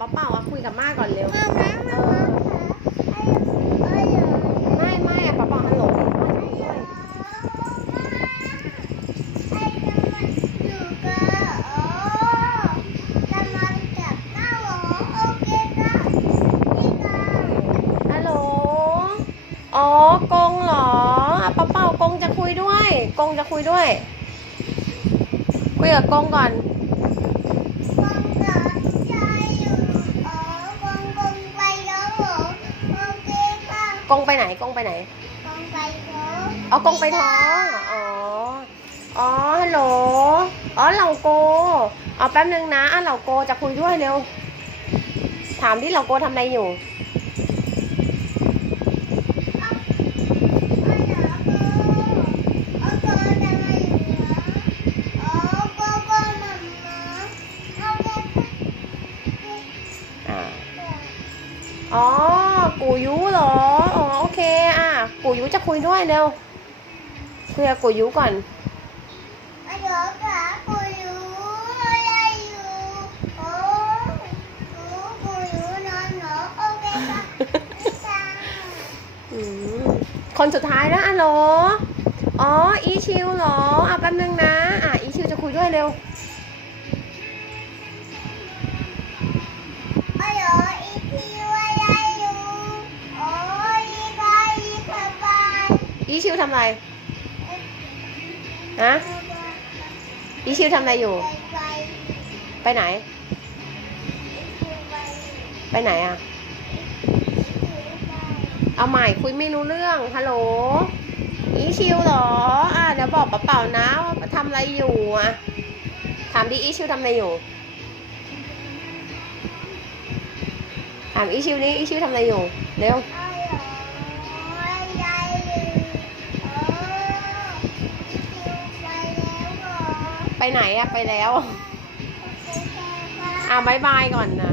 ป้าเป่าอะคุยกับม่าก่อนเร็วมามามามาไอ้ไอ้ไม่ไม่อะป้าเป่าฮัลโหลไอ้จะมาอยู่กับโอ้จะมาจับหน้าหรอโอเคค่ะนี่ค่ะฮัลโหล อ๋อกงเหรออะป้าเป่ากงจะคุยด้วย กงจะคุยด้วย คุยกับกงก่อน กงไปไหนกงไปไหนกงไปแล้วเอากงไปท้องอ๋ออ๋อฮัลโหลอ๋อเหล่าโกเอาแป๊บนึงนะอะเหล่าโกจะคุยด้วยเร็ว ถามที่เหล่าโกทำอะไรอยู่อ๋อเหรอโอโกจะมาอยู่เหรออ๋อโกโกมามาโอเคค่ะอ่าอ๋อกูยุเหรอ อ๋อโอเคอะ กูยุจะคุยด้วยเร็ว คุยกับกูยุก่อนฮัลโหลค่ะกูอยู่อะไรอยู่โอ้กูกูอยู่นอนเหรอโอเคค่ะค่ะอืมคนสุดท้ายแล้วอะเหรออ๋อ อีชิวเหรอ อะแป๊บนึงนะ อะ อีชิวจะคุยด้วยเร็ว อีชิวทำอะไรฮะอีชิวทำอะไรอยู่ ไปไหน ไปไหนอะ เอาใหม่คุยไม่รู้เรื่อง ฮัลโหล อีชิวเหรอ อะเดี๋ยวบอกเป่านะว่าทำอะไรอยู่อะ ถามดิอีชิวทำอะไรอยู่ ถามอีชิวนี่อีชิวทำอะไรอยู่ เร็ว ไปไหนอะไปแล้วโอเคค่ะอะบายบายก่อนนะ